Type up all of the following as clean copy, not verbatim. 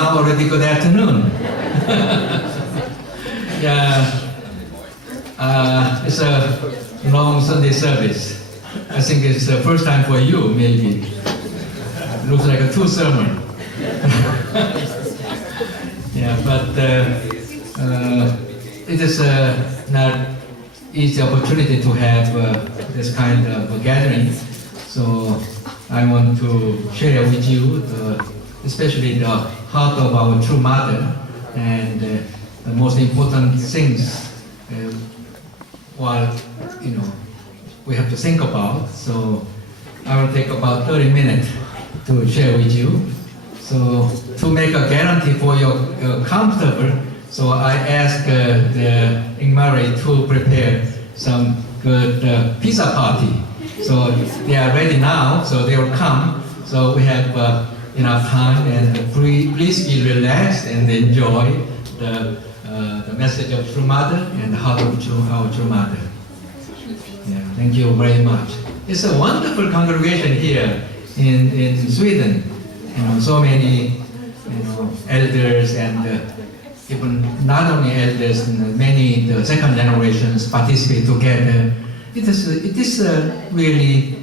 now already good afternoon. Yeah, it's a long Sunday service. I think it's the first time for you, maybe. Looks like a two sermon. Yeah, but it is not easy opportunity to have this kind of a gathering. So I want to share with you, especially the heart of our true mother and the most important things while we have to think about. So I will take about 30 minutes to share with you. So to make a guarantee for your comfortable, so I ask the Ingmari to prepare some good pizza party. So they are ready now, so they will come. So we have enough time, and please be relaxed and enjoy the message of True Mother and the heart of our True Mother. Yeah, thank you very much. It's a wonderful congregation here in Sweden. So many elders and even not only elders, many the second generations participate together. It is really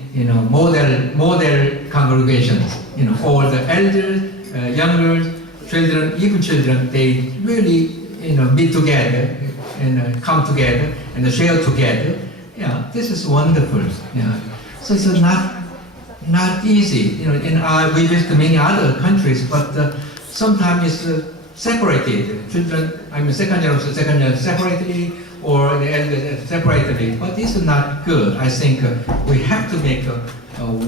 model congregations. All the elders, younger children, even children, they really meet together and come together and share together. Yeah, this is wonderful. Yeah, so it's not easy. We visit many other countries, but sometimes it's separated. Children, second generation separately, or the elders separately. But this is not good. I think we have to make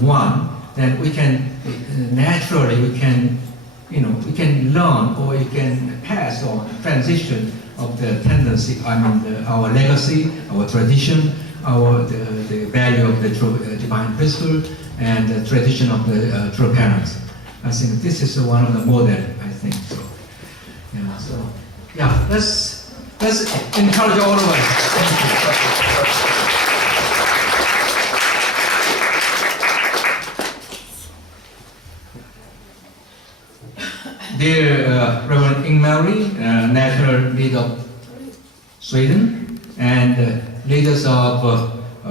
one. Then we can naturally we can learn, or we can pass or transition of the tendency. Our legacy, our tradition, the value of the true divine principle, and the tradition of the true parents. I think this is one of the model. I think so. Yeah. So yeah, let's encourage all of us. Dear Reverend Ingmari, National Leader of Sweden, and leaders of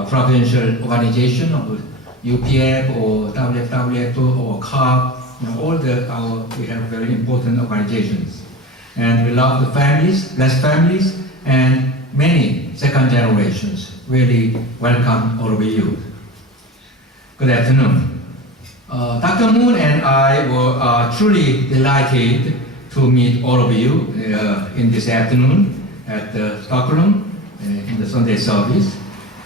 provincial organization of UPF or WFWF or CARP, we have very important organizations. And we love the families, blessed families, and many second generations. Really welcome all of you. Good afternoon. Dr. Moon and I were truly delighted to meet all of you in this afternoon at Stockholm in the Sunday service.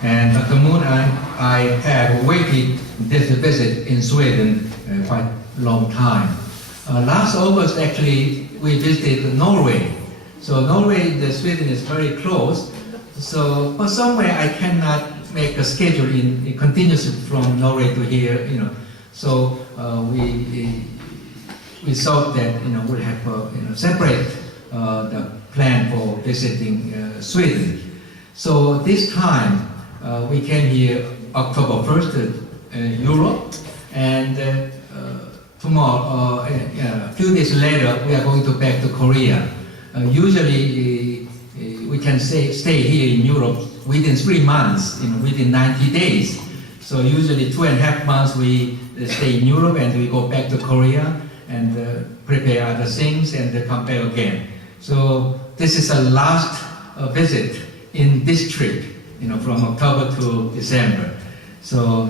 And Dr. Moon and I have waited this visit in Sweden quite a long time. Last August, actually, we visited Norway. So Norway, Sweden is very close. So, but somewhere I cannot make a schedule in continuous from Norway to here. So we thought that we'll have separate the plan for visiting Sweden. So this time we came here October 1st, Europe, and tomorrow, a few days later, we are going to back to Korea. Usually we can stay here in Europe within 3 months, within 90 days. So usually 2.5 months we stay in Europe and we go back to Korea and prepare other things and come back again. So this is a last visit in this trip, from October to December. So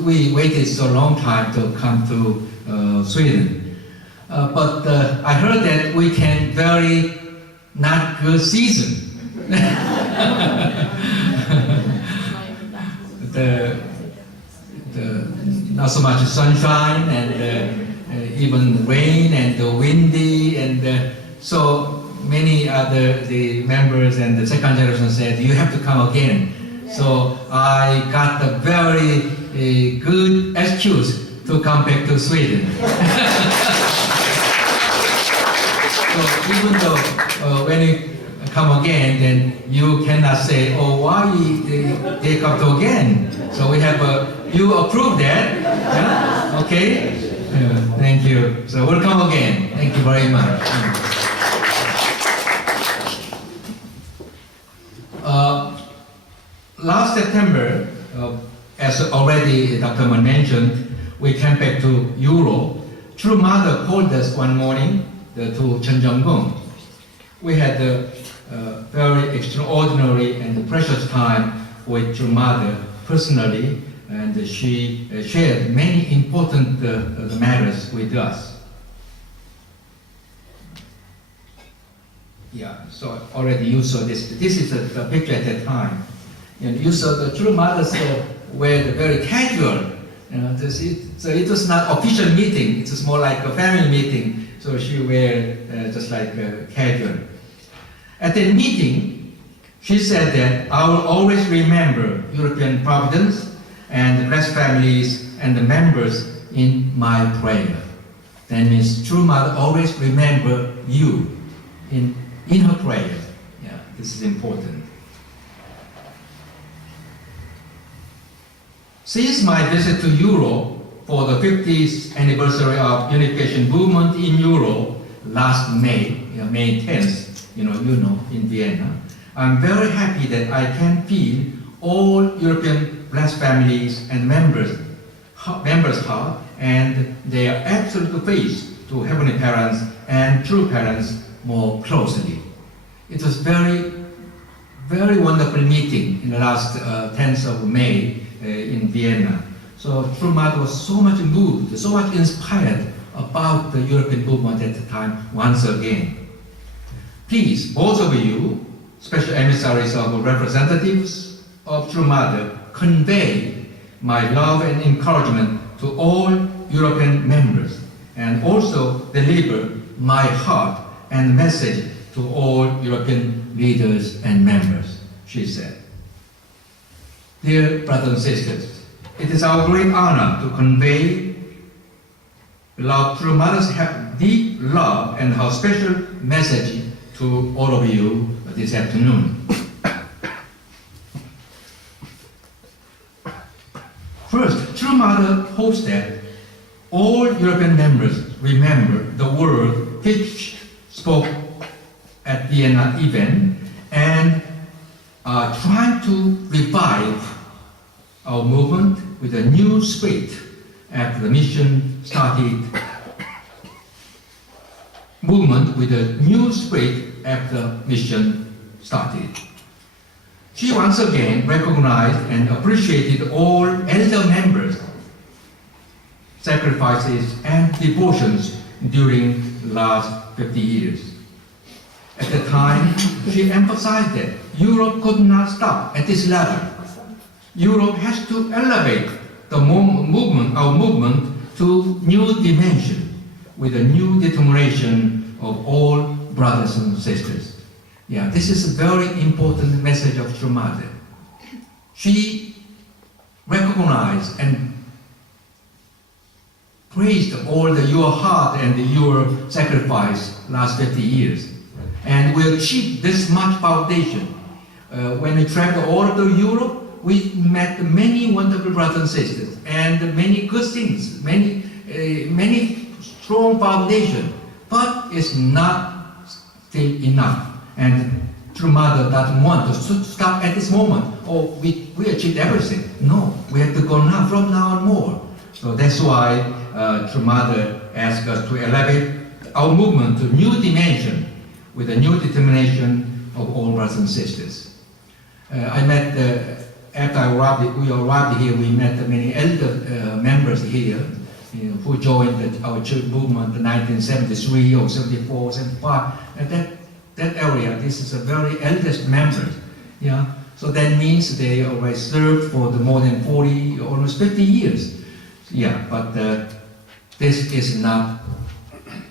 we waited so long time to come to Sweden. But I heard that we can very not good season. the not so much sunshine and even rain and windy, and so many other the members and the second generation said you have to come again. So I got a very good excuse to come back to Sweden. So even though when you come again, then you cannot say, oh, why they come to again? So we have you approve that, yeah? Okay? Thank Thank you. So welcome again. Thank you very much. Last September, as already Dr. Mon mentioned, we came back to Europe. True Mother called us one morning to Cheonjeonggung. We had a very extraordinary and precious time with True Mother personally, and she shared many important matters with us. Yeah, so already you saw this. This is the picture at that time. And you saw the True Mothers were very casual. You know, so it was not official meeting. It was more like a family meeting. So she were just like casual. At the meeting, she said that I will always remember European Providence and the blessed families and the members in my prayer. That means True Mother always remember you in her prayer. Yeah, this is important. Since my visit to Europe for the 50th anniversary of Unification Movement in Europe last May, May 10th, in Vienna, I'm very happy that I can feel all European blessed families and members' heart and their absolute faith to Heavenly Parents and True Parents more closely. It was very, very wonderful meeting in the last 10th of May in Vienna. So True Mother was so much moved, so much inspired about the European movement at the time once again. Please, both of you, special emissaries of representatives of True Mother, convey my love and encouragement to all European members, and also deliver my heart and message to all European leaders and members, she said. Dear brothers and sisters, it is our great honor to convey beloved True Mother's deep love and her special message to all of you this afternoon. First, True Mother hopes that all European members remember the word which spoke at Vienna event and are trying to revive our movement with a new spirit after the mission started. Movement with a new spirit after mission started. She once again recognized and appreciated all elder members' sacrifices and devotions during the last 50 years. At the time, she emphasized that Europe could not stop at this level. Europe has to elevate the movement, our movement, to new dimension with a new determination of all brothers and sisters. Yeah, this is a very important message of True Mother. She recognized and praised all your heart and your sacrifice last 50 years. And we achieved this much foundation. When we traveled all over Europe, we met many wonderful brothers and sisters and many good things, many strong foundation. But it's not still enough. And True Mother doesn't want to stop at this moment. Oh, we achieved everything. No, we have to go now, from now on more. So that's why True Mother asked us to elevate our movement to new dimension with a new determination of all brothers and sisters. I met, after we arrived here, we met many elder members here who joined our church movement in 1973 or 74, 75. And that area, this is a very eldest member. Yeah? So that means they already served for more than 40, almost 50 years. Yeah, but this is not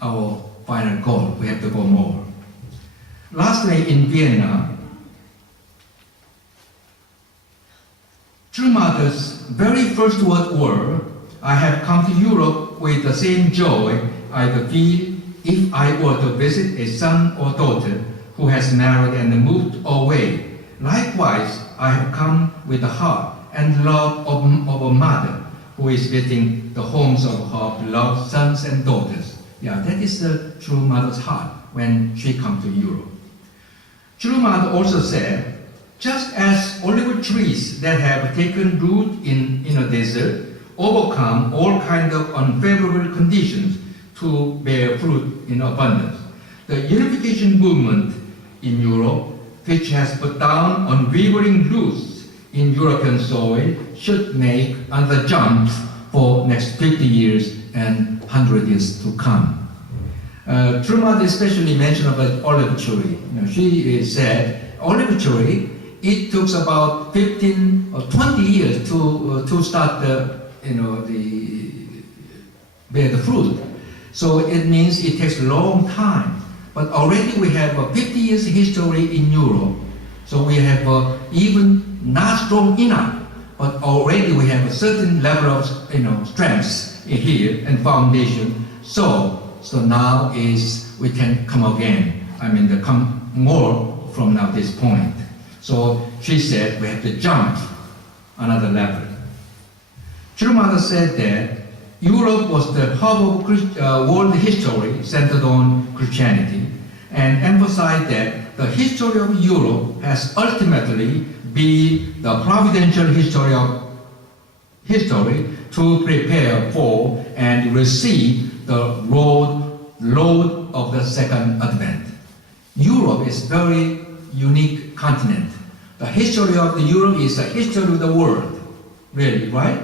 our final goal. We have to go more. Lastly, in Vienna, True Mother's very first words were, I have come to Europe with the same joy I would feel if I were to visit a son or daughter who has married and moved away. Likewise, I have come with the heart and love of a mother who is visiting the homes of her beloved sons and daughters. Yeah, that is the true mother's heart when she comes to Europe. True mother also said, just as olive trees that have taken root in a desert overcome all kinds of unfavorable conditions to bear fruit in abundance, the unification movement in Europe, which has put down unwavering roots in European soil, should make another jump for next 50 years and 100 years to come. True Mother especially mentioned about olive tree. She said, olive tree, it took about 15 or 20 years to start bear the fruit. So it means it takes a long time. But already we have a 50 years history in Europe. So we have even not strong enough, but already we have a certain level of strength in here and foundation. So now is we can come again. Come more from now this point. So she said we have to jump another level. True Mother said that Europe was the hub of world history centered on Christianity, and emphasized that the history of Europe has ultimately been the providential history to prepare for and receive the load of the second advent. Europe is a very unique continent. The history of Europe is the history of the world, really, right?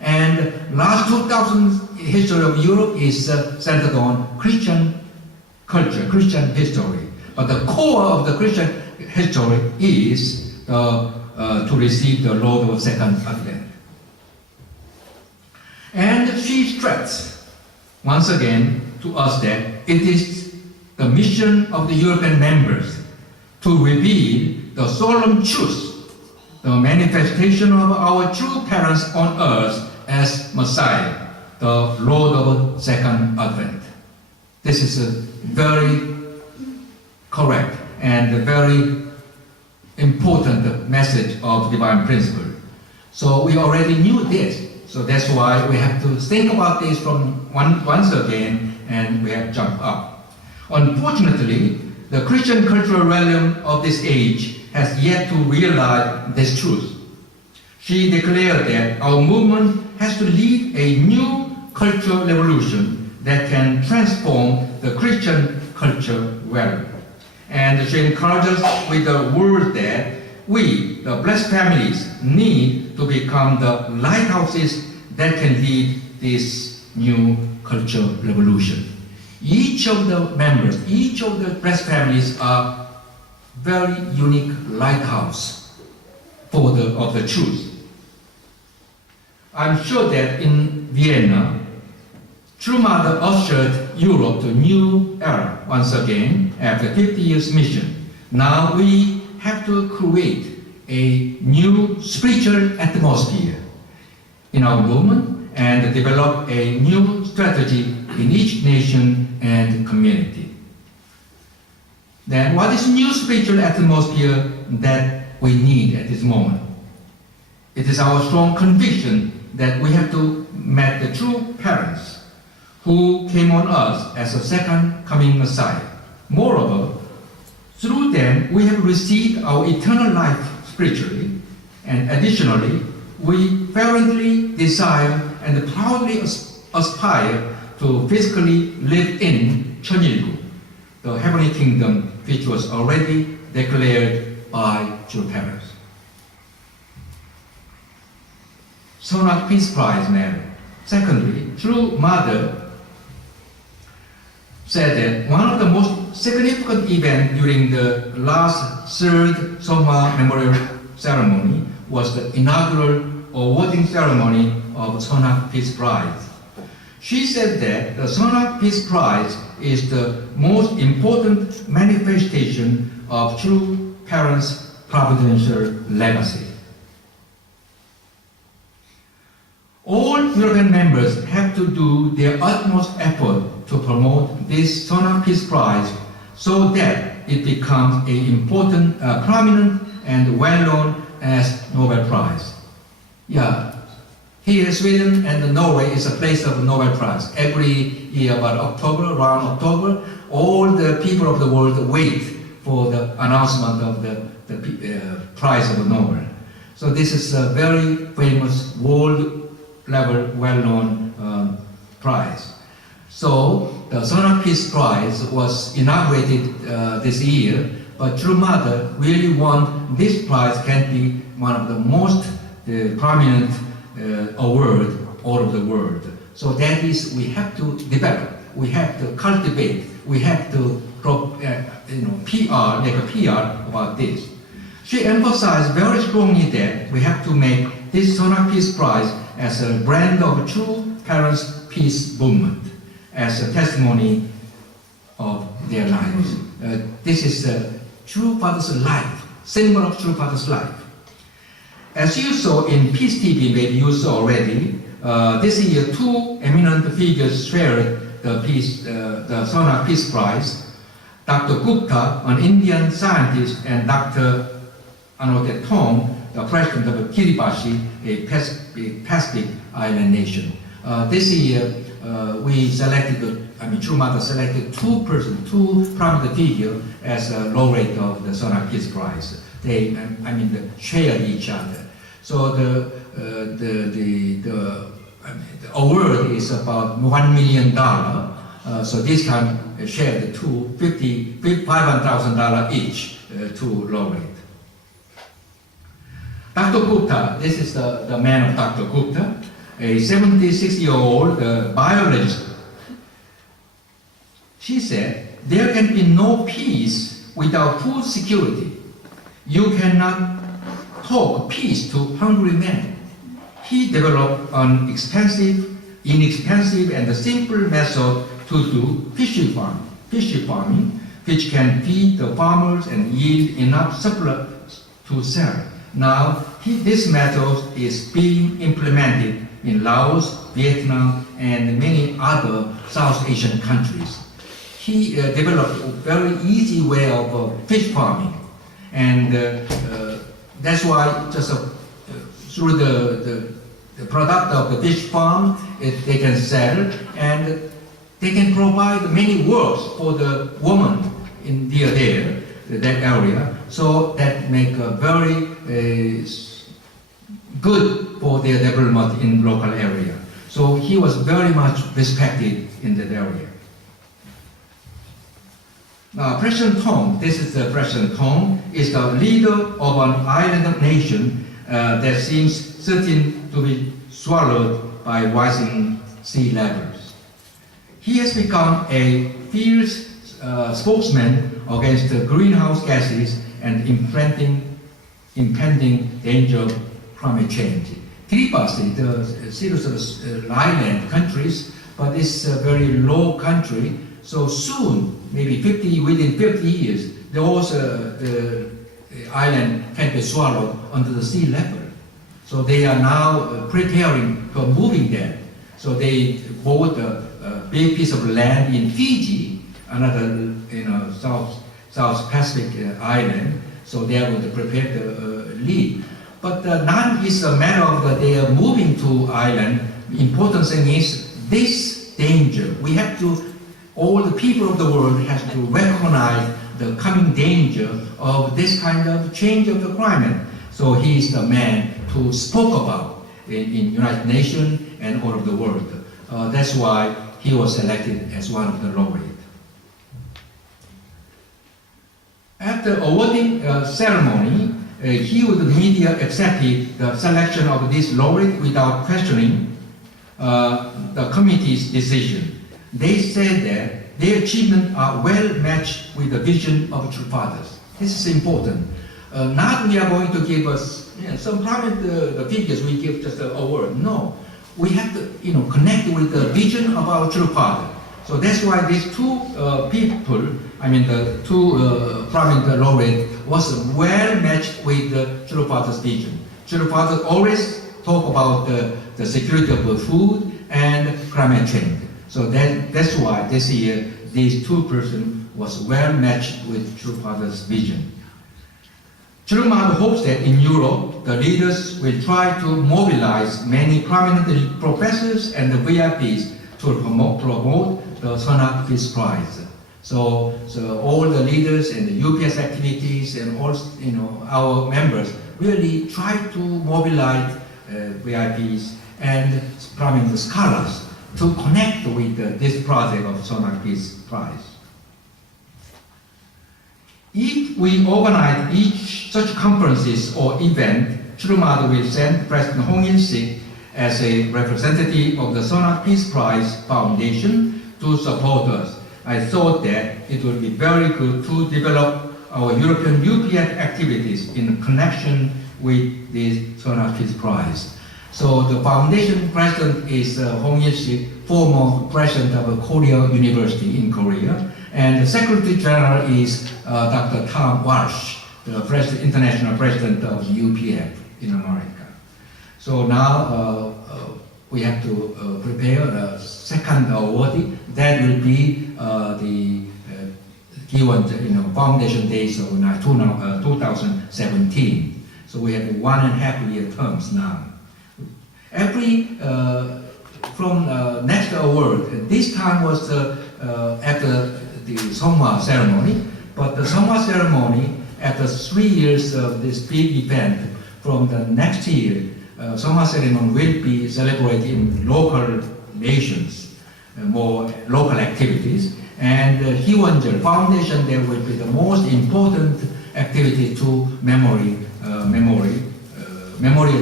And last 2,000 history of Europe is centered on Christian culture, Christian history. But the core of the Christian history is to receive the Lord of Second Advent. And she stressed once again to us that it is the mission of the European members to reveal the solemn truth, the manifestation of our true parents on earth as Messiah, the Lord of Second Advent. This is a very correct and a very important message of divine principle. So we already knew this. So that's why we have to think about this from once again, and we have jumped up. Unfortunately, the Christian cultural realm of this age has yet to realize this truth. She declared that our movement has to lead a new cultural revolution that can transform the Christian culture realm. And she encourages with the word that we, the blessed families, need to become the lighthouses that can lead this new cultural revolution. Each of the members, each of the blessed families are very unique lighthouse of the truth. I'm sure that in Vienna, True Mother ushered Europe to a new era once again after 50 years mission. Now we have to create a new spiritual atmosphere in our movement and develop a new strategy in each nation and community. Then what is new spiritual atmosphere that we need at this moment? It is our strong conviction that we have to meet the true parents who came on us as a second coming Messiah. Moreover, through them we have received our eternal life spiritually, and additionally, we fervently desire and proudly aspire to physically live in 천일국, the heavenly kingdom which was already declared by true parents. Sonat Peace Prize Mary. Secondly, True Mother said that one of the most significant events during the last third Soma Memorial Ceremony was the inaugural awarding ceremony of Sonat Peace Prize. She said that the Sonat Peace Prize is the most important manifestation of true parents' providential legacy. All European members have to do their utmost effort to promote this Sonat Peace Prize so that it becomes an important, prominent, and well-known as Nobel Prize. Yeah, Here, Sweden and Norway is a place of Nobel Prize. Every year, about October, around October, all the people of the world wait for the announcement of the prize of Nobel. So this is a very famous world-level, well-known prize. So the Son of Peace Prize was inaugurated this year, but True Mother really want this prize can be one of the most prominent award all over the world. So that is, we have to develop, we have to cultivate, we have to PR, make a PR about this. She emphasized very strongly that we have to make this Son of Peace Prize as a brand of true parents' peace movement, as a testimony of their lives. This is a true father's life, symbol of true father's life. As you saw in Peace TV, maybe you saw already, this year two eminent figures shared the Son of Peace Prize. Dr. Gupta, an Indian scientist, and Dr. Anote Tong, the president of Kiribati, a Pacific island nation. This year, we selected, True Mother selected two prominent figures as a laureate of the Son of Peace Prize. They shared each other. So the award is about $1 million. So this can share the $500,000 each to laureate. Dr. Gupta, this is the man of Dr. Gupta, a 76-year-old biologist. She said, there can be no peace without food security. You cannot talk peace to hungry men. He developed an inexpensive and simple method to do fishery farming, which can feed the farmers and yield enough surplus to sell. Now, this method is being implemented in Laos, Vietnam, and many other South Asian countries. He developed a very easy way of fish farming, and that's why just through the product of the fish farm, they can sell, and they can provide many works for the woman in that area. So that make a very good for their development in local area. So he was very much respected in that area. Now, President Tong, this is President Tong, is the leader of an island nation that seems certain to be swallowed by rising sea levels. He has become a fierce spokesman against the greenhouse gases and impending danger of climate change. Kiribati, the series of island countries, but it's a very low country, so soon, maybe within 50 years, the island can be swallowed under the sea level. So they are now preparing for moving there. So they bought a big piece of land in Fiji, another South Pacific island. So they are going to prepare to leave. But none is a matter of that they are moving to island. The important thing is this danger. We have to, all the people of the world has to recognize the coming danger of this kind of change of the climate. So he is the man who spoke about in United Nations and all over the world. That's why he was selected as one of the laureates. After awarding ceremony, he would media accepted the selection of this laureate without questioning the committee's decision. They said that their achievements are well matched with the vision of true fathers. This is important. Not we are going to give us some private figures, we give just an award. No, we have to connect with the vision of our true father. So that's why these two people, the two private laureate, was well matched with the true father's vision. True father always talk about the security of the food and climate change. So that's why this year these two persons was well matched with true father's vision. True Mother hopes that in Europe, the leaders will try to mobilize many prominent professors and the VIPs to promote the Sonak Peace Prize. So all the leaders and the UPS activities and all our members really try to mobilize VIPs and prominent scholars to connect with this project of Sonak Peace Prize. If we organize each such conferences or event, True Mother will send President Hong Il-sik as a representative of the Sonak Peace Prize Foundation to support us. I thought that it would be very good to develop our European UPF activities in connection with the Sonak Peace Prize. So the foundation president is Hong Il-sik, former president of Korea University in Korea, and the Secretary General is Dr. Tom Walsh, the international president of the UPF in America. So now we have to prepare a second awardee. That will be the given foundation days of 2017. So we have 1.5 year terms now. From next award, this time was after the Songhwa ceremony, but the Songhwa ceremony, after 3 years of this big event, from the next year, Songhwa ceremony will be celebrated in local nations, more local activities, and Hiwonjeol Foundation, there will be the most important activity to memorial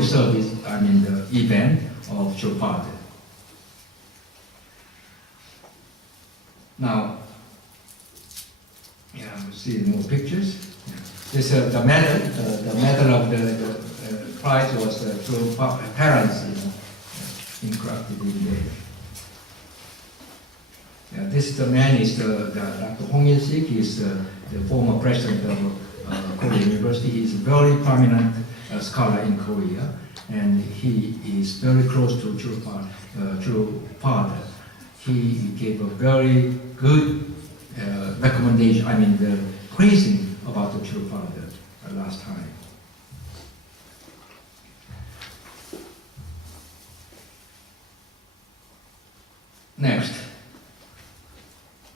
service, the event of True Father. Now, we see more pictures. This the medal. The medal of the prize was True Parents, incredible day. This the man is Dr. Hong Il-sik. He is the former president of Korea University. He is a very prominent scholar in Korea, and he is very close to True Father. He gave a very good recommendation, the praising about the True Father last time. Next.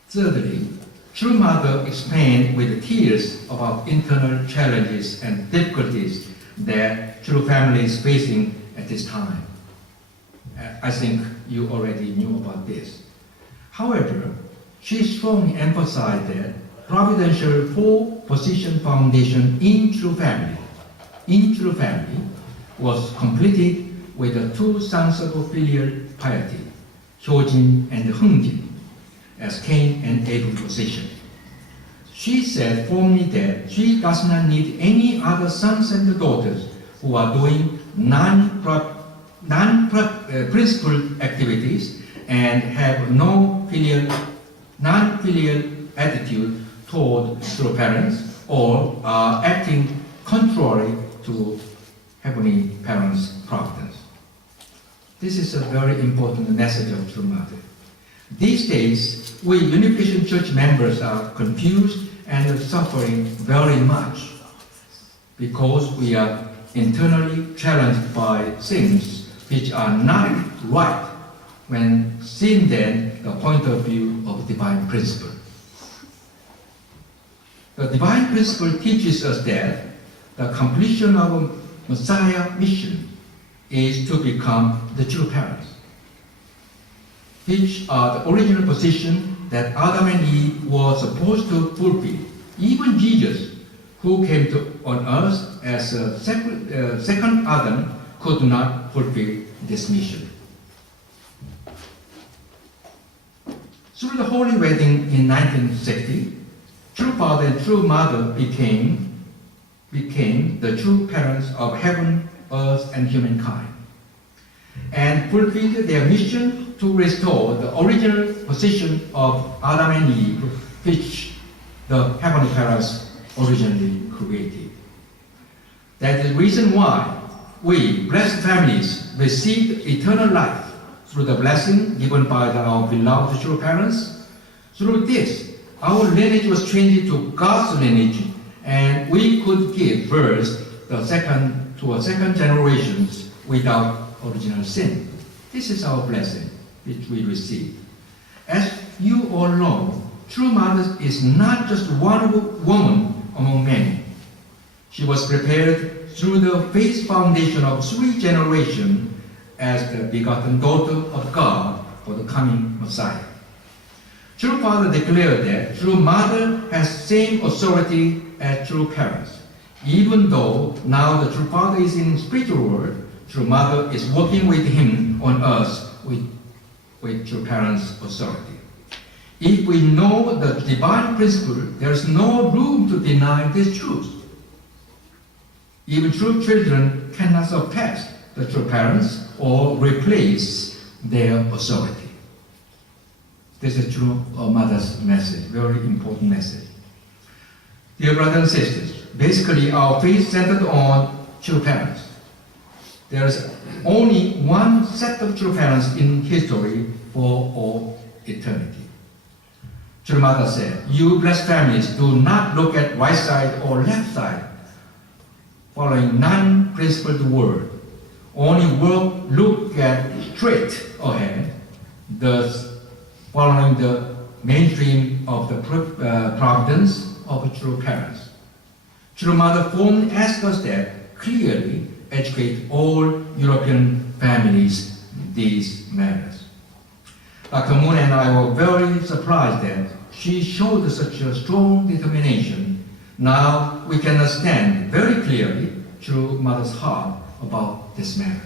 Thirdly, True Mother explained with tears about internal challenges and difficulties that True Family is facing at this time. I think you already knew about this. However, she strongly emphasized that Providential four-position foundation in True Family was completed with the two sons of filial piety, Hyojin and Hungjin, as Cain and Abel position. She said firmly that she does not need any other sons and daughters who are doing non-principled activities and have no non-filial attitude toward true parents or are acting contrary to Heavenly Parents' providence. This is a very important message of True Mother. These days, we Unification Church members are confused and suffering very much because we are internally challenged by things which are not right when seen then the point of view of divine principle. The divine principle teaches us that the completion of Messiah mission is to become the true parents, which are the original position that Adam and Eve were supposed to fulfill. Even Jesus, who came on earth as a second Adam, could not fulfill this mission. Through the Holy Wedding in 1960, True Father and True Mother became the true parents of heaven, earth, and humankind, and fulfilled their mission to restore the original position of Adam and Eve, which the heavenly parents originally created. That is the reason why we, blessed families, received eternal life through the blessing given by our beloved true parents. Through this, our lineage was changed to God's lineage, and we could give birth to a second generation without original sin. This is our blessing which we receive. As you all know, true mother is not just one woman among many. She was prepared through the faith foundation of 3 generations as the begotten daughter of God for the coming Messiah. True father declared that true mother has same authority as true parents. Even though now the true father is in spiritual world, true mother is working with him on earth with true parents' authority. If we know the divine principle, there is no room to deny this truth. Even true children cannot surpass the true parents or replace their authority. This is true mother's message, very important message. Dear brothers and sisters, basically our faith centered on true parents. There is only one set of true parents in history for all eternity. True mother said, "You blessed families, do not look at right side or left side, following non-principled word. Only look at straight ahead, thus following the mainstream of the providence of true parents." True mother formed asked us that clearly educate all European families these matters. Dr. Moon and I were very surprised that she showed such a strong determination. Now we can understand very clearly true mother's heart about this matter.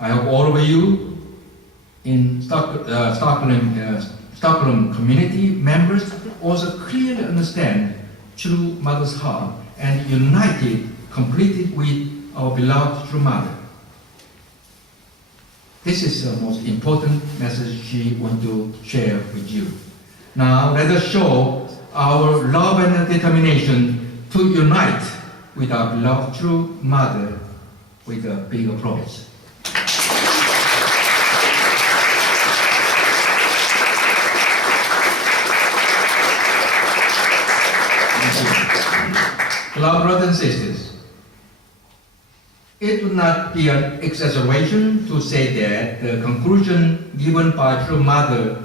I hope all of you in Stockholm community members also clearly understand true mother's heart and united, completed with our beloved true mother. This is the most important message she wants to share with you. Now let us show our love and determination to unite with our beloved true mother with a big applause. Beloved brothers and sisters, it would not be an exaggeration to say that the conclusion given by true mother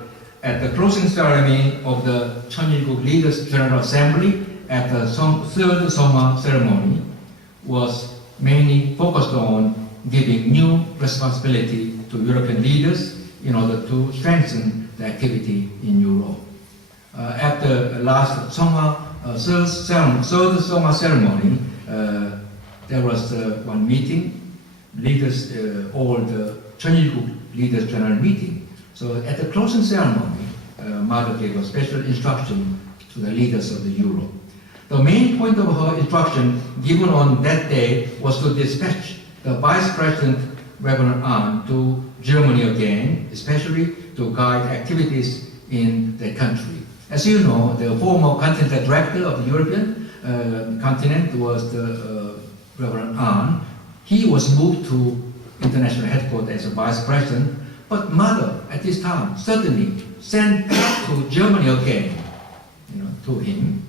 at the closing ceremony of the Cheonilguk Leaders General Assembly at the third Songha ceremony was mainly focused on giving new responsibility to European leaders in order to strengthen the activity in Europe. After last third Songha ceremony, there was one meeting, leaders, all the Cheonilguk Leaders General Meeting. So at the closing ceremony, Mother gave a special instruction to the leaders of the Europe. The main point of her instruction given on that day was to dispatch the Vice President, Reverend Ahn, to Germany again, especially to guide activities in the country. As you know, the former continental director of the European continent was the Reverend Ahn. He was moved to international headquarters as a Vice President, but Mother at this time certainly sent back to Germany again, to him,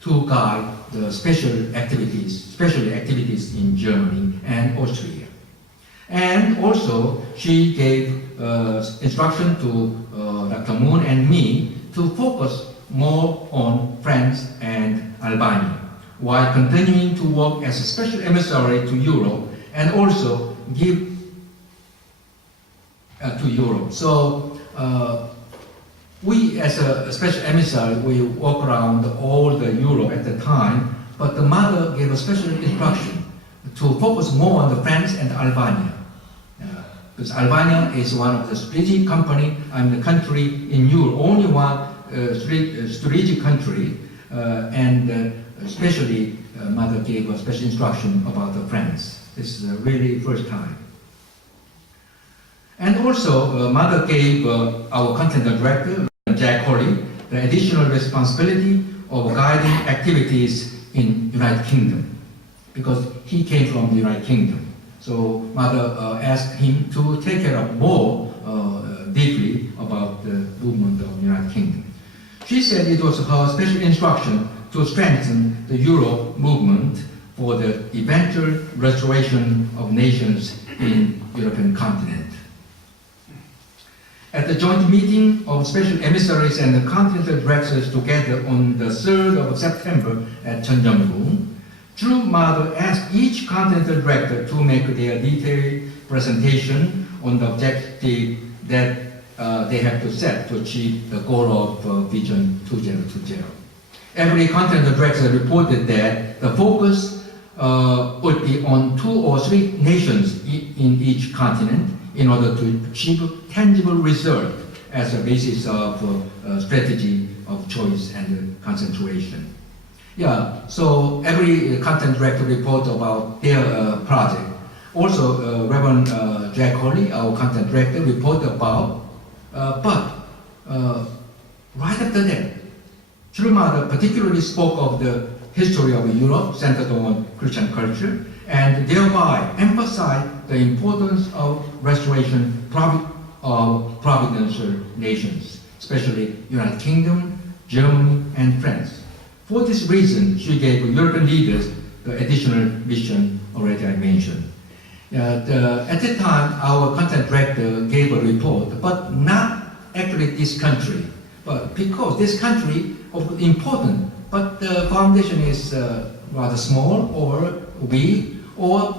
to guide the special activities in Germany and Austria. And also, she gave instruction to Dr. Moon and me to focus more on France and Albania, while continuing to work as a special emissary to Europe and also give to Europe. So we as a special emissary, we walk around all the Europe at the time, but the Mother gave a special instruction to focus more on the France and Albania. Because Albania is one of the strategic country in Europe, only one strategic country, and especially Mother gave a special instruction about the France. This is really first time. And also, Mother gave our continental director, Jack Hawley, the additional responsibility of guiding activities in United Kingdom, because he came from the United Kingdom. So Mother asked him to take care of more deeply about the movement of the United Kingdom. She said it was her special instruction to strengthen the Europe movement for the eventual restoration of nations in European continent. At the joint meeting of special emissaries and the continental directors together on the 3rd of September at Cheonjeonggu, True Mother asked each continental director to make their detailed presentation on the objective that they have to set to achieve the goal of Vision 2020. Every continental director reported that the focus would be on 2 or 3 nations in each continent in order to achieve tangible result as a basis of strategy of choice and concentration. Yeah, so every content director report about their project. Also, Reverend Jack Hawley, our content director, report about, but right after that, True Mother particularly spoke of the history of Europe centered on Christian culture and thereby emphasized the importance of restoration of providential nations, especially United Kingdom, Germany, and France. For this reason, she gave European leaders the additional mission already I mentioned. At that time, our content director gave a report, but not actually this country, but because this country is important, but the foundation is rather small or weak, or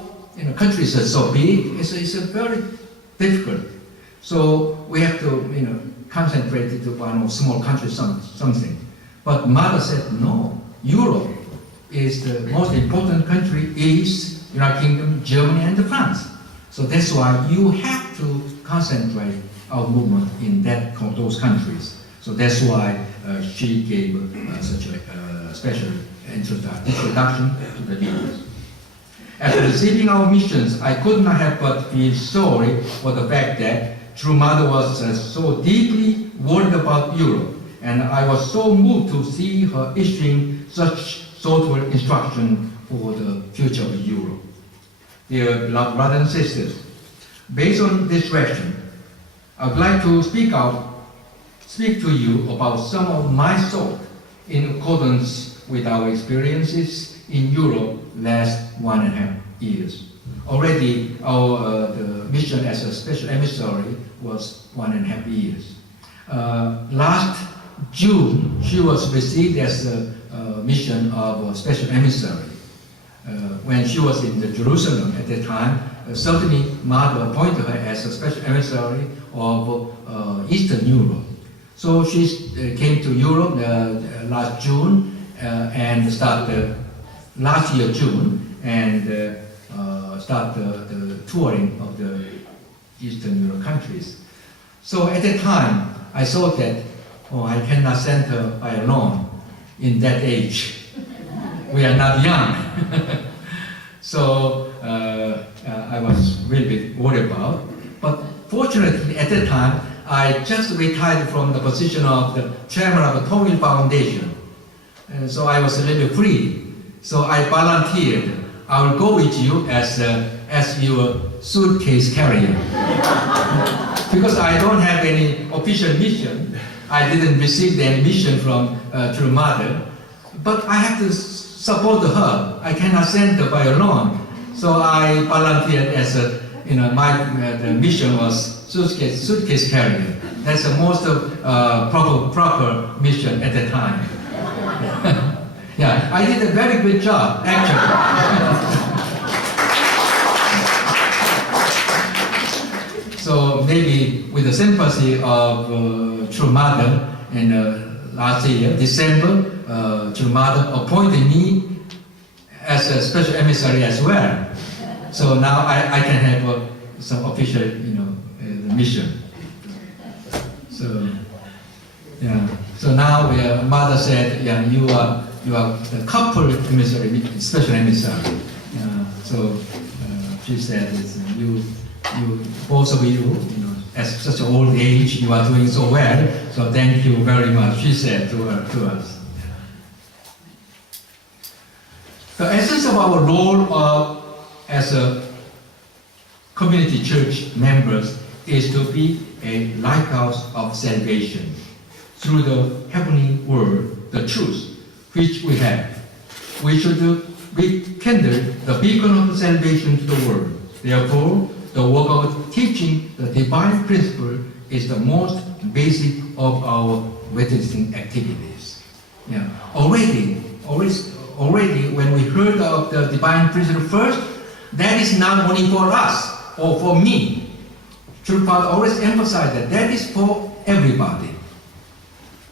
countries are so big, it's very difficult. So we have to concentrate to one of small countries something. But Mother said no. Europe is the most important country is United Kingdom, Germany, and France. So that's why you have to concentrate our movement in those countries. So that's why she gave such a special introduction to the leaders. After receiving our missions, I could not help but feel sorry for the fact that True Mother was so deeply worried about Europe, and I was so moved to see her issuing such thoughtful instruction for the future of Europe. Dear beloved brothers and sisters, based on this direction, I would like to speak to you about some of my thoughts in accordance with our experiences in Europe last 1.5 years. Already the mission as a special emissary was 1.5 years. Last June, she was received as a mission of a special emissary. When she was in Jerusalem at that time, certainly Mother appointed her as a special emissary of Eastern Europe. So she came to Europe last June and started last year June and start the touring of the Eastern Europe countries. So at that time, I thought that, I cannot send her by alone in that age. We are not young. So I was really worried about. But fortunately, at that time, I just retired from the position of the chairman of the Tongil Foundation. So I was a little free. So I volunteered. I will go with you as your suitcase carrier. Because I don't have any official mission. I didn't receive any mission from True Mother. But I have to support her. I cannot send her by alone. So I volunteered as the mission was suitcase carrier. That's the most proper mission at the time. Yeah, I did a very good job, actually. So maybe with the sympathy of True Mother, in last year, December, True Mother appointed me as a special emissary as well. So now I can have some official, mission. So, yeah. So now Mother said, yeah, you are the couple emissary, special emissary. So she said, you both of you, at such an old age, you are doing so well. So thank you very much. She said to us. The essence of our role as a community church members is to be a lighthouse of salvation through the heavenly word, the truth, which we have. We should rekindle the beacon of salvation to the world. Therefore, the work of teaching the divine principle is the most basic of our witnessing activities. Yeah. Already, when we heard of the divine principle first, that is not only for us or for me. Church Father always emphasized that is for everybody.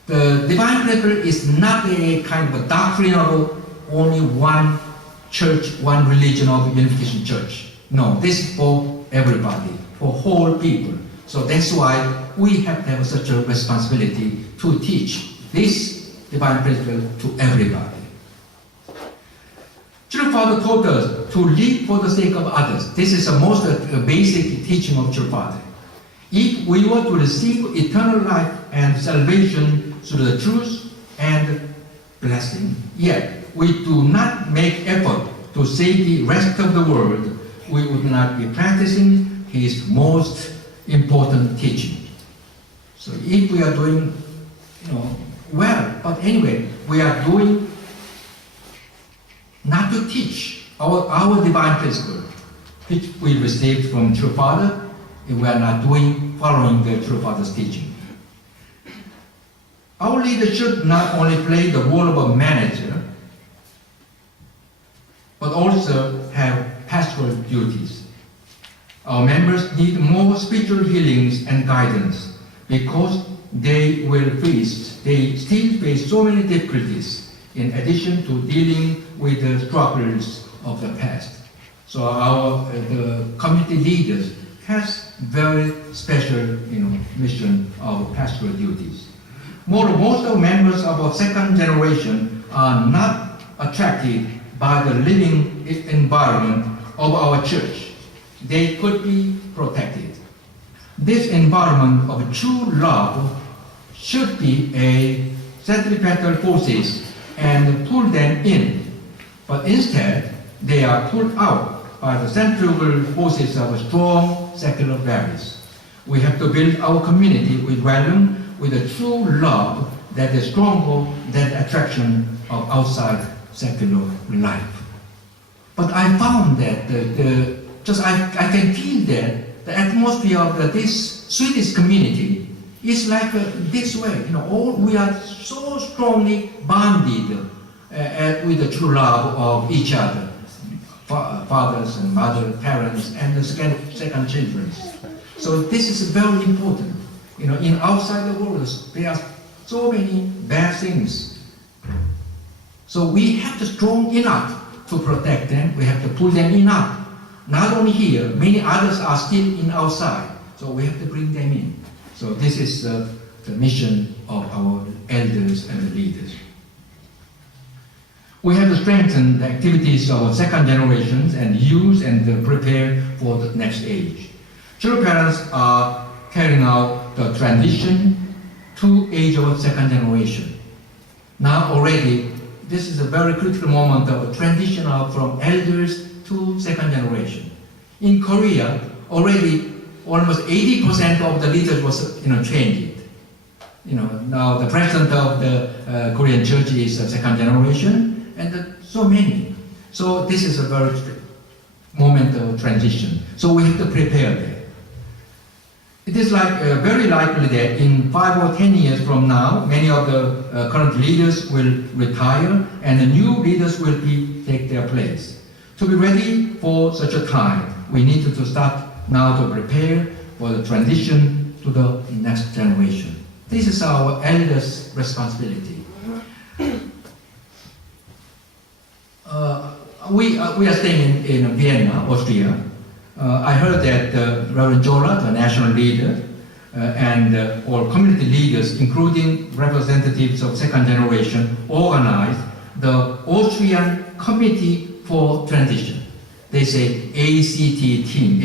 The divine principle is not a kind of a doctrine of only one church, one religion of Unification Church. No, this is for everybody, for whole people. So that's why we have to have such a responsibility to teach this divine principle to everybody. Church Father taught us to live for the sake of others. This is the most basic teaching of Church Father. If we were to receive eternal life and salvation through the truth and blessing, yet we do not make effort to save the rest of the world, we would not be practicing his most important teaching. So if we are doing, well, but anyway, we are doing not to teach our divine principle, which we received from True Father, if we are not following the True Father's teaching. Our leader should not only play the role of a manager, but also have pastoral duties. Our members need more spiritual healings and guidance because they still face so many difficulties in addition to dealing with the struggles of the past. So the community leaders has very special mission of pastoral duties. Most of members of our second generation are not attracted by the living environment of our church. They could be protected. This environment of true love should be a centripetal forces and pull them in, but instead they are pulled out by the centrifugal forces of a strong secular values. We have to build our community with value, with a true love that is stronger than attraction of outside secular life. But I found that I can feel that the atmosphere of this Swedish community is like this way. We are so strongly bonded with the true love of each other, fathers and mothers, parents, and the second children. So this is very important. In outside the world, there are so many bad things. So we have to strong enough to protect them. We have to pull them enough. Not only here, many others are still in outside. So we have to bring them in. So this is the mission of our elders and the leaders. We have to strengthen the activities of our second generations and use and prepare for the next age. Children parents are carrying out the transition to age of second generation. Now already, this is a very critical moment of a transition from elders to second generation. In Korea, already almost 80% of the leaders was changed. Now the president of the Korean church is a second generation, and so many. So this is a very moment of transition. So we have to prepare that. It is very likely that in 5 or 10 years from now, many of the current leaders will retire and the new leaders will take their place. To be ready for such a time, we need to start now to prepare for the transition to the next generation. This is our elders' responsibility. We are staying in Vienna, Austria. I heard that Reverend Jola, the national leader, and all community leaders, including representatives of second generation, organized the Austrian Committee for Transition. They say ACT team,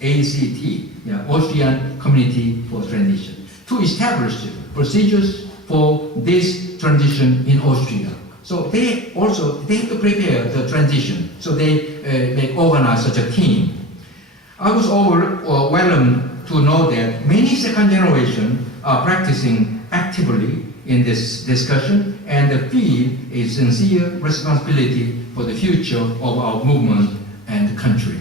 ACT, Austrian Committee for Transition, to establish procedures for this transition in Austria. So they have to prepare the transition. So they organize such a team. I was overwhelmed to know that many second generation are practicing actively in this discussion and feel a sincere responsibility for the future of our movement and country.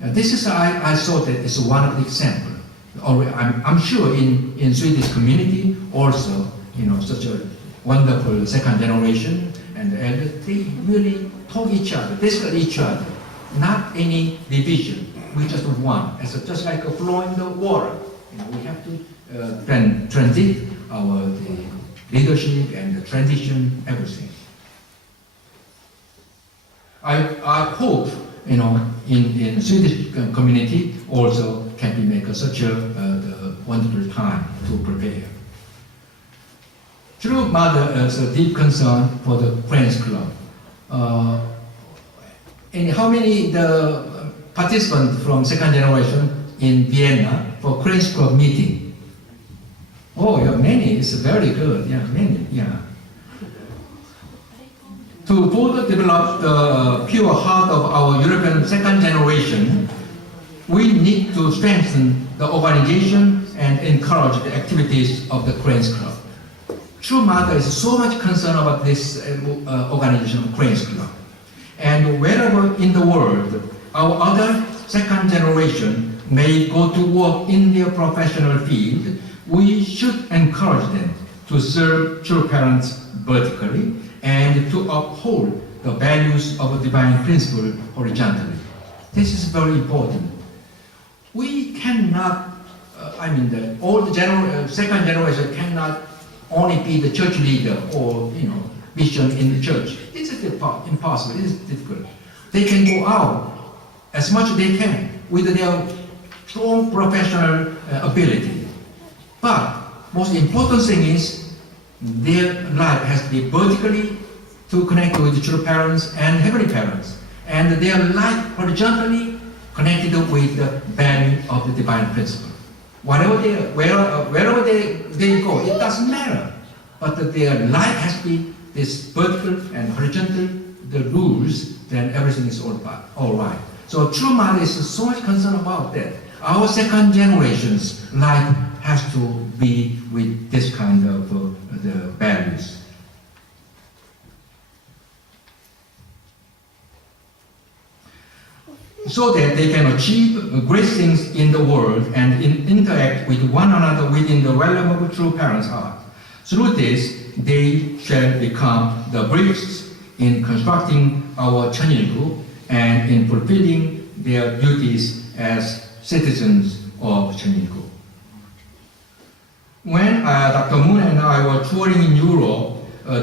This is, I thought that is one of the examples. I'm sure in Swedish community also, such a wonderful second generation and the elders, they really talk each other, discuss each other, not any division. We just one, it's just like flowing the water. We have to transit the leadership and the transition, everything. I hope, in Swedish community also can be make such a wonderful time to prepare. True Mother has a deep concern for the Friends Club. And how many the participants from second generation in Vienna for Friends Club meeting? Oh, yeah, many. It's very good. Yeah, many. Yeah. To further develop the pure heart of our European second generation, we need to strengthen the organization and encourage the activities of the Friends Club. True Mother is so much concerned about this organization of Friends Club. And wherever in the world, our other second generation may go to work in their professional field, we should encourage them to serve true parents vertically and to uphold the values of a divine principle horizontally. This is very important. We cannot, all the second generation cannot only be the church leader or, mission in the church. It's impossible, it's difficult. They can go out as much as they can with their strong professional ability. But most important thing is their life has to be vertically to connect with the true parents and heavenly parents. And their life horizontally connected with the value of the divine principle. Wherever they go, it doesn't matter. But their life has to be this vertical and horizontal, the rules, then everything is all right. So True Mother is so much concerned about that. Our second generation's life has to be with this kind of the values. So that they can achieve great things in the world and interact with one another within the realm of a true parent's heart. Through this, they shall become the bridges in constructing our Cheonilgu and in fulfilling their duties as citizens of Cheonilgu. When Dr. Moon and I were touring in Europe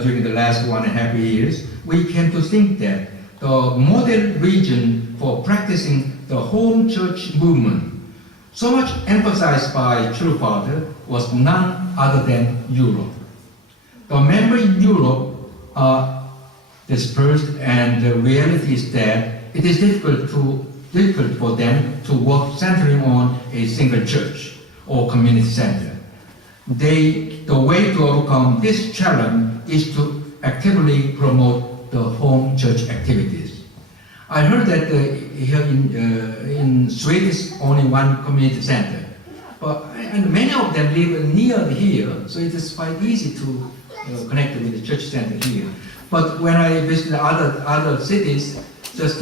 during the last 1.5 years, we came to think that the model region for practicing the home church movement, so much emphasized by True Father, was none other than Europe. The members in Europe are dispersed, and the reality is that it is difficult for them to work centering on a single church or community center. The way to overcome this challenge is to actively promote the home church activities. I heard that here in Sweden is only one community center, and many of them live near here, so it is quite easy to connect with the church center here. But when I visit other cities, just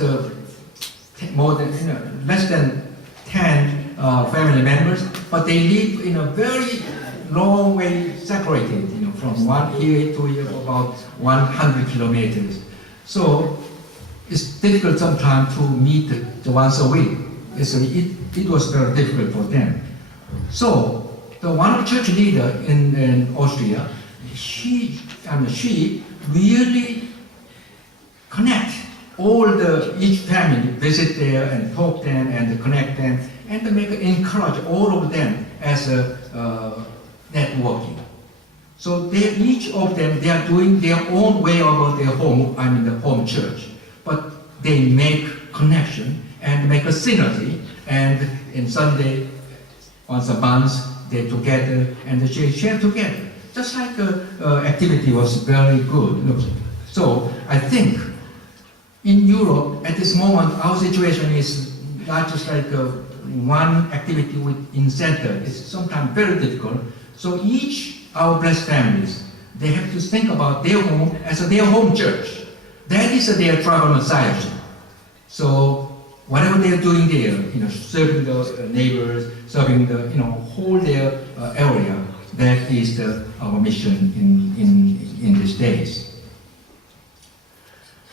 less than 10 family members, but they live in a very long way separated, from one area to about 100 kilometers. So it's difficult sometimes to meet once a week. It was very difficult for them. So the one church leader in Austria, she really connect each family, visit there and talk them and connect them and to encourage all of them as a networking. So each of them, they are doing their own way of their home, the home church. But they make connection and make a synergy, and in Sunday, once a month, they together and they share together. Just like activity was very good. So I think in Europe, at this moment, our situation is not just like one activity in center. It's sometimes very difficult. So our blessed families, they have to think about their home as their home church. That is their tribal messiahship. So whatever they are doing there, serving the neighbors, serving the, whole their area, that is our mission in these days.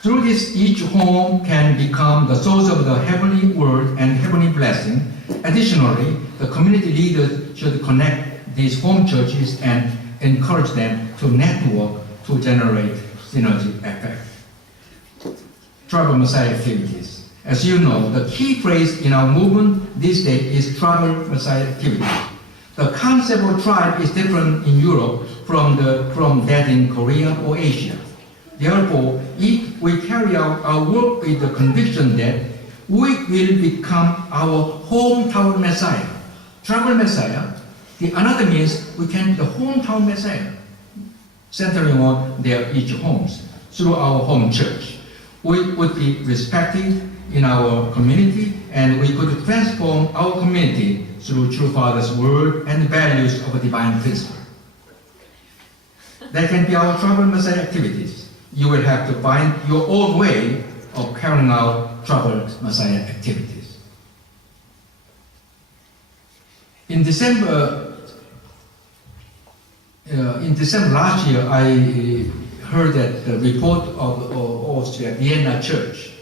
Through this, each home can become the source of the heavenly word and heavenly blessing. Additionally, the community leaders should connect these home churches and encourage them to network to generate synergy effect. Tribal Messiah activities. As you know, the key phrase in our movement these days is tribal Messiah activity. The concept of tribe is different in Europe from that in Korea or Asia. Therefore, if we carry out our work with the conviction that we will become our hometown Messiah, tribal Messiah, the another means we can be the hometown Messiah, centering on their each homes through our home church. We would be respected in our community, and we could transform our community through true Father's word and values of a divine principle. That can be our tribal Messiah activities. You will have to find your own way of carrying out tribal Messiah activities. In December last year, I heard that the report of Austria Vienna Church.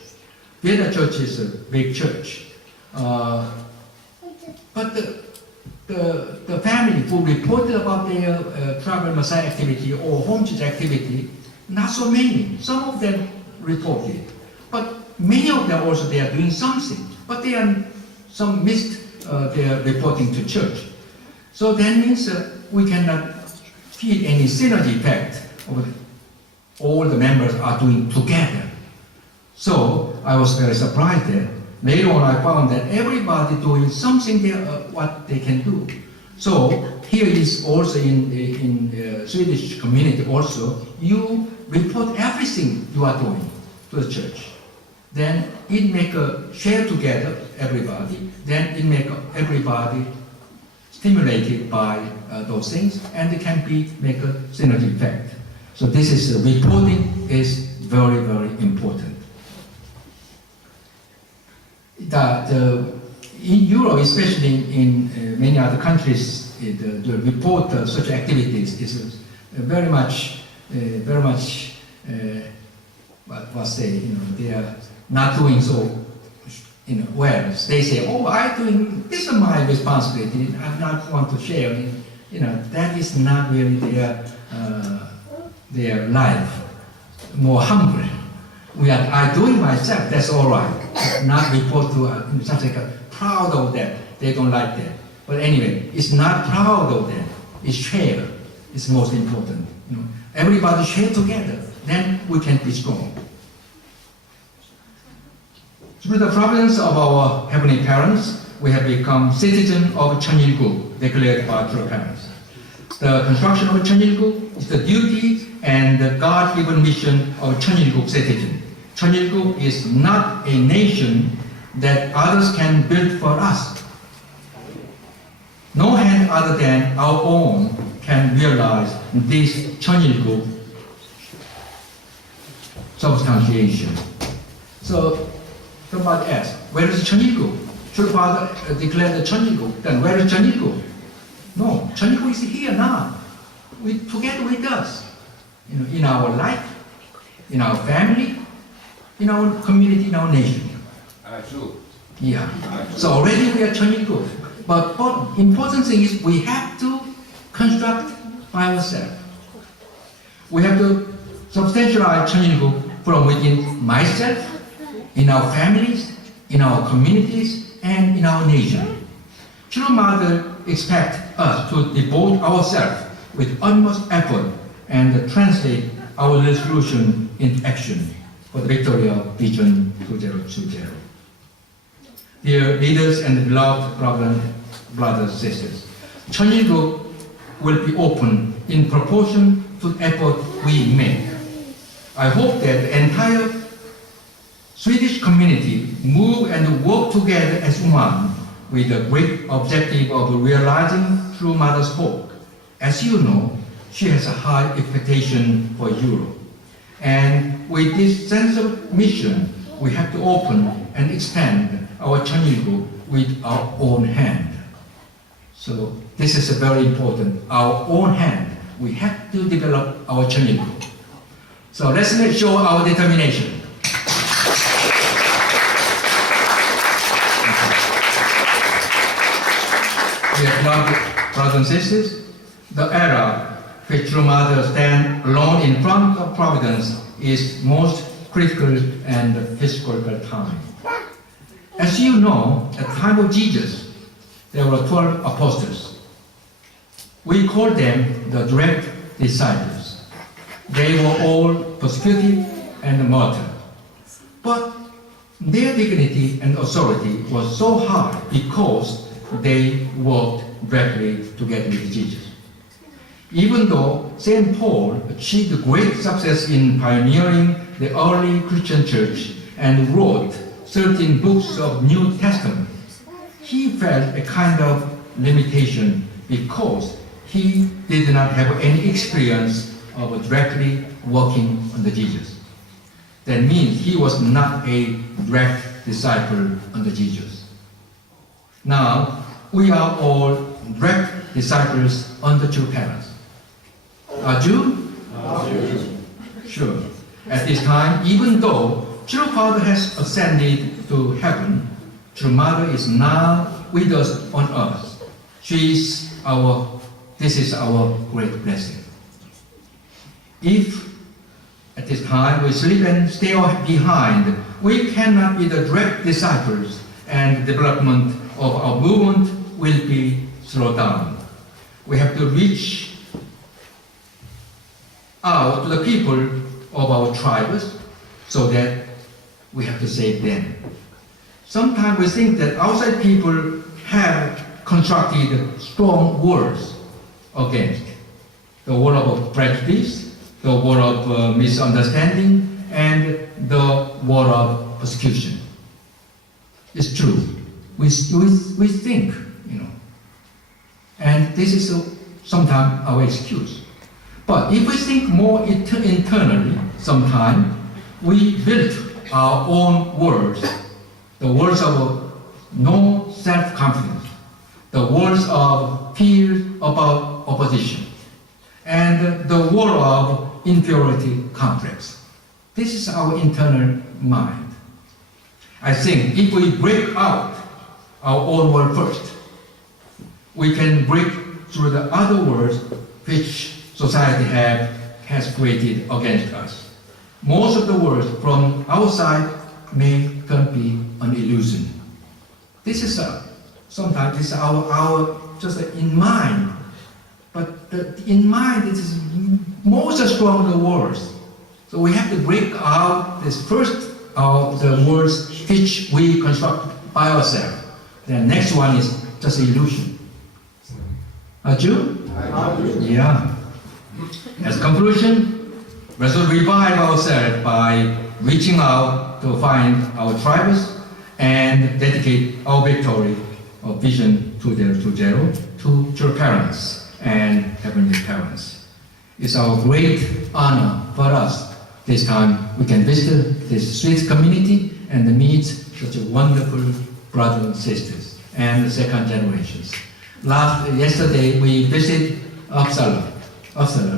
Vienna Church is a big church, but the family who reported about their tribal Messiah activity or home church activity, not so many. Some of them reported, but many of them also they are doing something, but some missed their reporting to church. So that means we cannot feel any synergy effect of all the members are doing together. So I was very surprised that later on I found that everybody doing something there, what they can do. So here is also in Swedish community also, you report everything you are doing to the church. Then it make a share together, everybody. Then it make everybody stimulated by those things, and it can make a synergy effect. So this is reporting is very, very important. In Europe, especially in many other countries, the report such activities is very much, they are not doing so, well. They say, oh, this is my responsibility. I not want to share. That is not really their life. More humble. I doing myself. That's all right. Not report to something proud of that. They don't like that. But anyway, it's not proud of that. It's share. It's most important. Everybody share together. Then we can be strong. Through the providence of our heavenly parents, we have become citizens of Cheonilgu, declared by true parents. The construction of Cheonilgu is the duty and the God-given mission of Cheonilgu citizen. Cheonilgu is not a nation that others can build for us. No hand other than our own can realize this Cheonilgu substantiation. So somebody asked, where is Cheonilgu? Should Father declare the Cheonilgu? Then where is Cheonilgu? No, Cheonilgu is here now, together with us. In our life, in our family, in our community, in our nation. True. Yeah. So already we are Cheonilgu. But what important thing is we have to construct by ourselves. We have to substantialize Cheonilgu from within myself, in our families, in our communities, and in our nation. True Mother expects us to devote ourselves with utmost effort and translate our resolution into action for the victory of Vision 2020. Dear leaders and beloved brothers and sisters, Cheonilgu will be open in proportion to the effort we make. I hope that the entire Swedish community move and work together as one with the great objective of realizing True Mother's hope. As you know, she has a high expectation for Europe. And with this sense of mission, we have to open and expand our Cheonil with our own hand. So this is very important, our own hand. We have to develop our Cheonil. So let's show our determination. Dear brothers and sisters, the era which true mother stands alone in front of providence is most critical and historical time. As you know, at the time of Jesus, there were 12 apostles. We call them the direct disciples. They were all persecuted and martyred. But their dignity and authority was so high because they worked directly together with Jesus. Even though St. Paul achieved great success in pioneering the early Christian church and wrote 13 books of New Testament, he felt a kind of limitation because he did not have any experience of directly working under Jesus. That means he was not a direct disciple under Jesus. Now, we are all direct disciples under true parents. Are you? Sure. At this time, even though true Father has ascended to heaven, true Mother is now with us on earth. This is our great blessing. If at this time we sleep and stay behind, we cannot be the direct disciples, and the development of our movement will be slowed down. We have to reach out to the people of our tribes so that we have to save them. Sometimes we think that outside people have constructed strong words against the word of prejudice, the word of misunderstanding, and the word of persecution. It's true. We think, and this is sometimes our excuse. But if we think more internally, sometimes we build our own words, the words of no self-confidence, the words of fear about opposition, and the word of inferiority complex. This is our internal mind. I think if we break out our own word first, we can break through the other words which society has created against us. Most of the words from outside may be an illusion. This is sometimes this is our just in mind, but in mind it is most stronger words. So we have to break out this first the words which we construct by ourselves. The next one is just illusion. Are you? Yeah. As conclusion, let us revive ourselves by reaching out to find our tribes and dedicate our victory of Vision 2020 to your parents and heavenly parents. It's our great honor for us this time we can visit this sweet community and meet such a wonderful brothers and sisters and the second generations. Yesterday we visited Uppsala,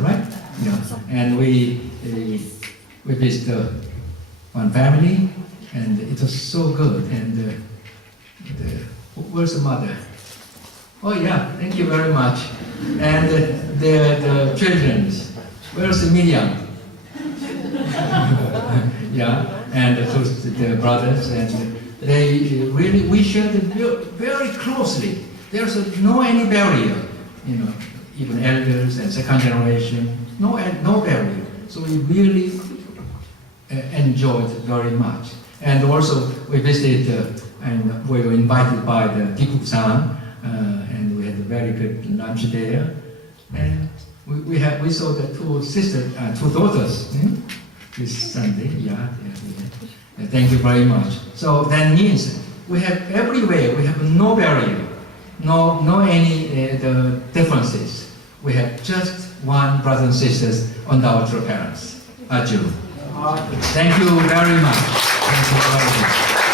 right? Yeah. And we visited one family, and it was so good. And where's the mother? Oh yeah, thank you very much. And the children, where's Miriam? Yeah, and the brothers, and they really, we shared very closely. There's no any barrier, even elders and second generation, no barrier. So we really enjoyed very much. And also we visited and we were invited by the Dikuk-san, and we had a very good lunch there. And we saw the two sisters, two daughters this Sunday. Yeah. Thank you very much. So that means we have everywhere. We have no barrier, no any the differences. We have just one, brothers and sisters, and our true parents. Aju. Thank you very much. Thank you very much.